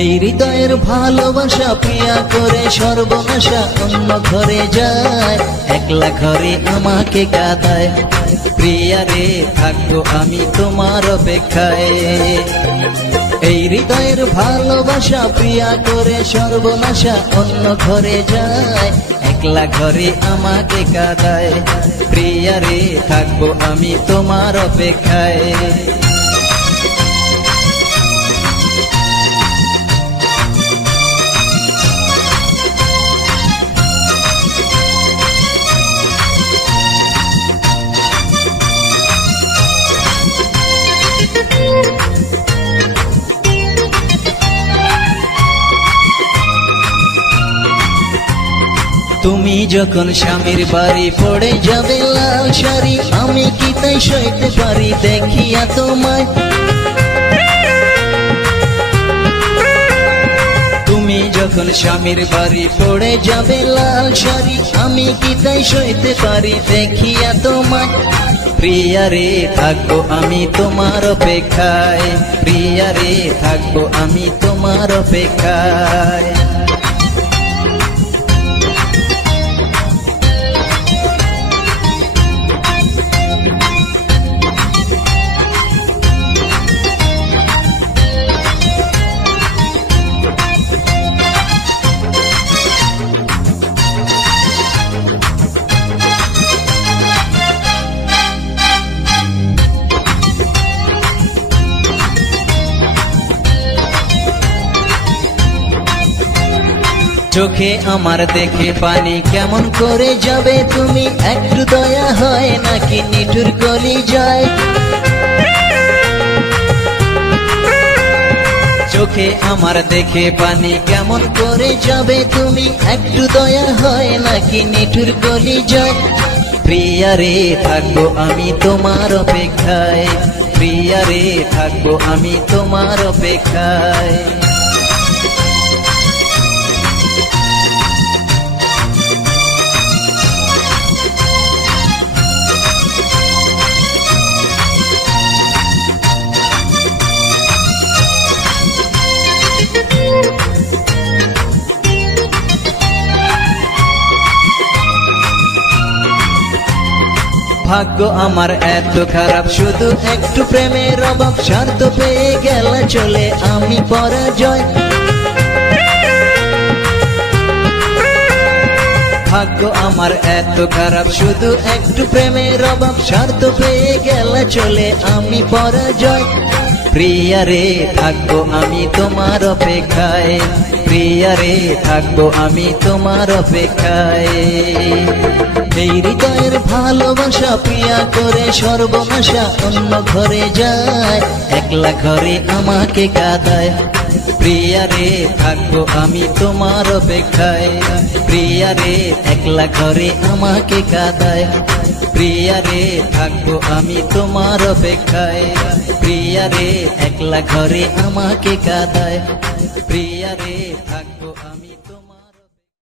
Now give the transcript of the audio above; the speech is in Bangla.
এই হৃদয়ের ভালোবাসা প্রিয়া করে সর্বনাশা অন্য ঘরে যায়, একলা ঘরে আমাকে কাঁদায়। প্রিয়া রে থাকবো আমি তোমার অপেক্ষায়। এই হৃদয়ের ভালোবাসা প্রিয়া করে সর্বনাশা অন্য ঘরে যায়, একলা ঘরে আমাকে কাঁদায়। প্রিয়া রে থাকবো আমি তোমার অপেক্ষায়। তুমি যখন স্বামীর বাড়ি পড়ে যাবে লাল শাড়ি, আমি কি তাই সইতে পারি দেখিয়া তোমায়। তুমি যখন স্বামীর বাড়ি পড়ে যাবে লাল শাড়ি, আমি কি তাই সইতে পারি দেখিয়া তোমায়। প্রিয়া রে থাকবো আমি তোমার অপেক্ষায়, প্রিয়া রে থাকবো আমি তোমার অপেক্ষায়। চোখে আমার দেখে পানি কেমন করে যাবে তুমি, একটু দয়া হয় নাকি নিঠুর গলি যায়। চোখে আমার দেখে পানি কেমন করে যাবে তুমি, একটু দয়া হয় নাকি নিঠুর গলি যায়। প্রিয়া রে থাকবো আমি তোমার অপেক্ষায়, প্রিয়া রে থাকবো আমি তোমার অপেক্ষায়। ভাগ্য আমার এত খারাপ, শুধু একটু প্রেমের অভাব, স্বার্থ পেয়ে গেল চলে আমি পরাজয়। ভাগ্য আমার এত খারাপ, শুধু একটু প্রেমের অভাব, স্বার্থ পেয়ে গেল চলে আমি পরাজয়। প্রিয়া রে থাকবো আমি তোমার অপেক্ষায়, প্রিয়া রে থাকবো আমি তোমার অপেক্ষায়। এই হৃদয়ের ভালোবাসা প্রিয়া করে সর্বনাশা অন্য ঘরে যায়, একলা ঘরে আমাকে কাঁদায়। প্রিয়া রে থাকবো আমি তোমার অপেক্ষায়, প্রিয়া রে একলা ঘরে আমাকে কাঁদায়। প্রিয়া রে থাকবো আমি তোমার অপেক্ষায়, প্রিয়া রে একলা ঘরে আমাকে কাঁদায়। প্রিয়া রে থাকবো আমি তোমার